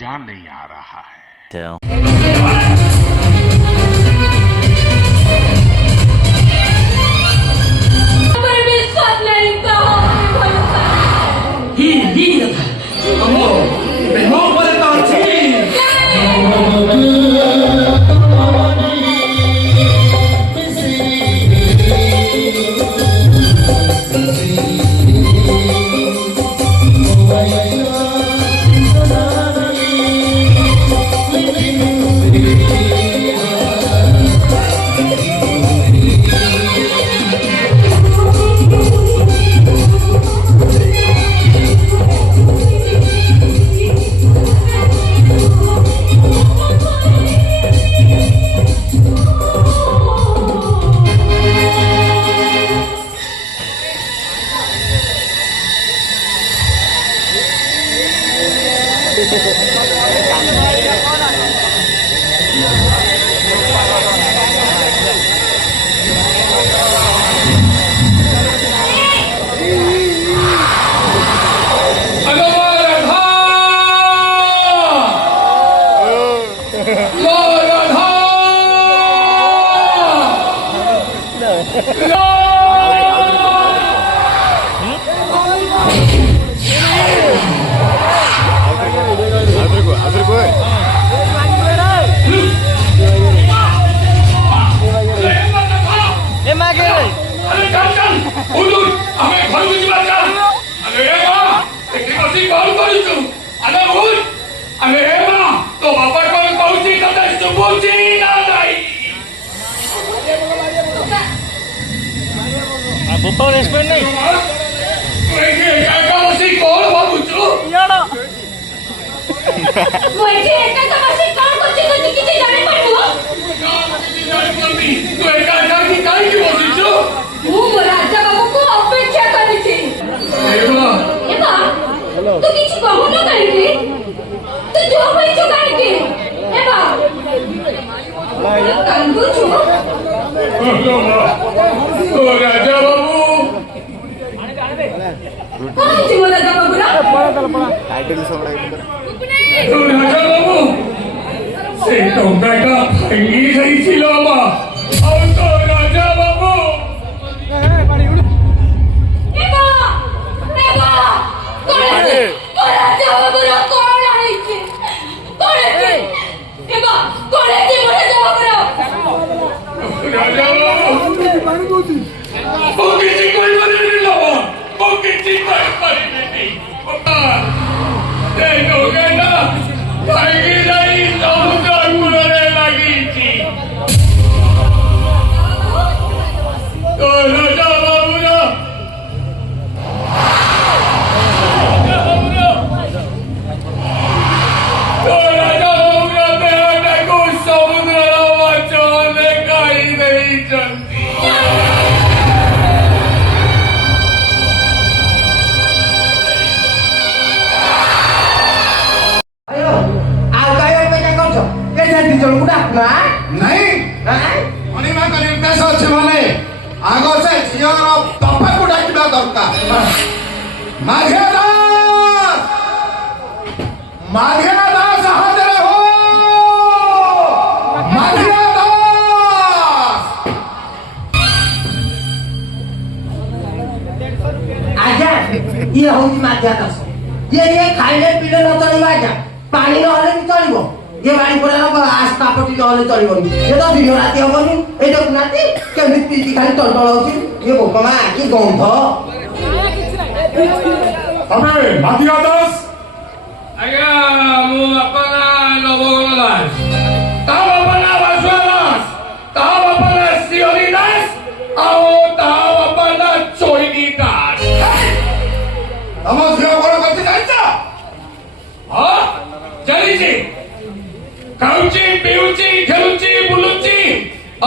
मजा नहीं आ रहा है। Tahu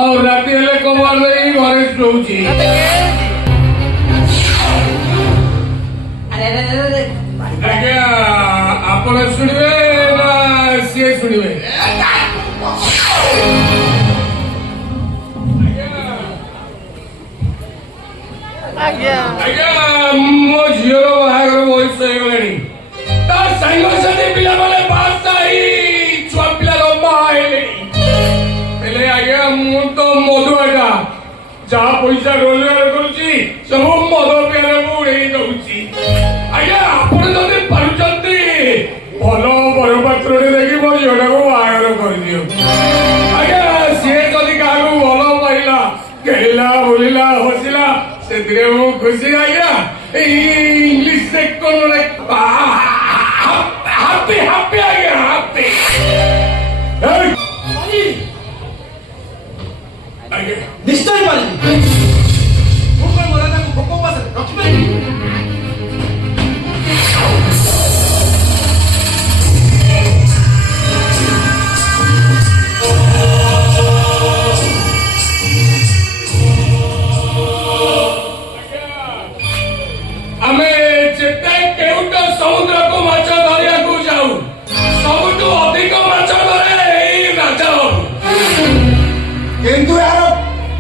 और राति हेले कबाड़ नहीं घरे शोची आज्ञा आपण शुणवे ना सी शुणवे आज्ञा मो झीर बाहर बयस हो गलानी तार सांग साथी पिला माने पास नहीं छुआ पिला लंबा हेले आज्ञा मु तो मधुआटा जहा पैसा रोजगार करुची सब मद पियारे उड़े दउची आज्ञा आपण जदि पारुचंती भल बरपात्र देखि मो झीटा को बाहर कर दियो आज्ञा सी जदि क्या भल पाइला खेला बुलिला हसिला से खुशी आज्ञा इंग्लिश से कौन हैप्पी हैप्पी आज्ञा हैप्पी निश्चय पारिबी भोक मरा ताको भोक पास रखि पारिबी आमे जेते केउट समुद्र को माछ धरिया को जाऊ सबुठु अधिक माछ धरे एई राजा बाबू किंतु यार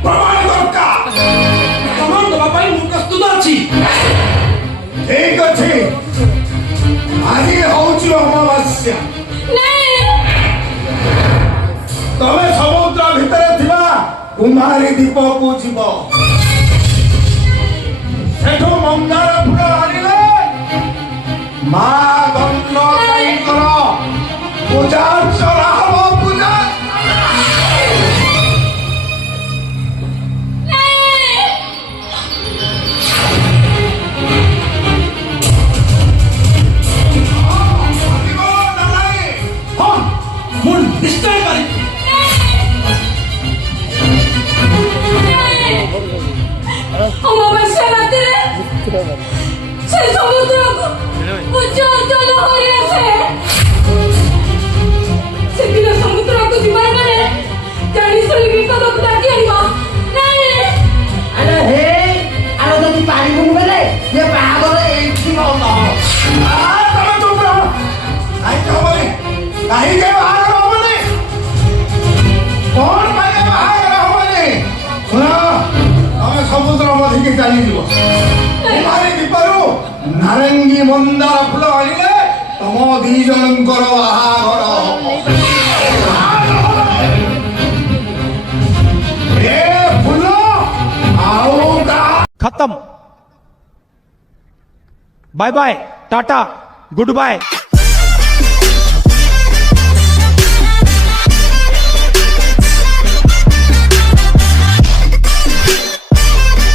प्रमाण दरकार प्रमाण दबा पाई मु प्रस्तुत अछि ठीक अच्छे आज हूँ अमावास्या तमे समुद्र भितर थिबा कुमारी दीप को जीव सेठो मंदार फूल आनिले माँ गंड पूजा चला हबो पूजा हां मु निश्चय पारिबी अमावास्या रातिरे से समुद्रको उच्च अचल होई आसे से दिन समुद्रको जीवन में जानी सुनी विपद डाकी आनिबा नाही अरे हे आरो जदि पारिबुन बेले ये बाहागर एठी न तमे चुप रहो नहीं हबनी नहीं के बाहर हबनी कौन माने बाहर हबनी सुना तमे समुद्र मध्य के चली जीव कुमारी दीपरू नारंगी मंदार फूल आनिले तम दी जनकर बाहागर ए फूल आओ का खत्म bye bye tata good bye.